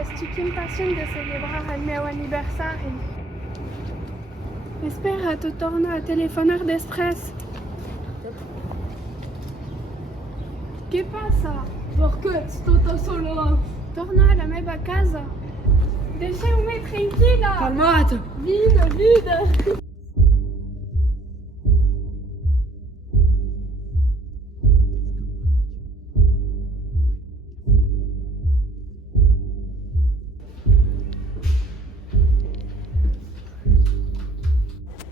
Estic impacient de celebrar el meu aniversari. Espera, tu torna a telefonar després. Què passa? Perché sto da solo? Torna a la meva casa. Deixeu-me tranquil·la. Calma't! Vine.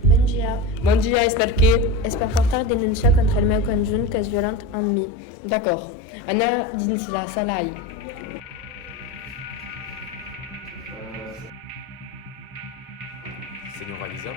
Bon dia. Bon dia, és per què? És per portar denúncia contra el meu conjunt que és violent amb mi. D'acord. Anna dins la sala I. Señora Lisa,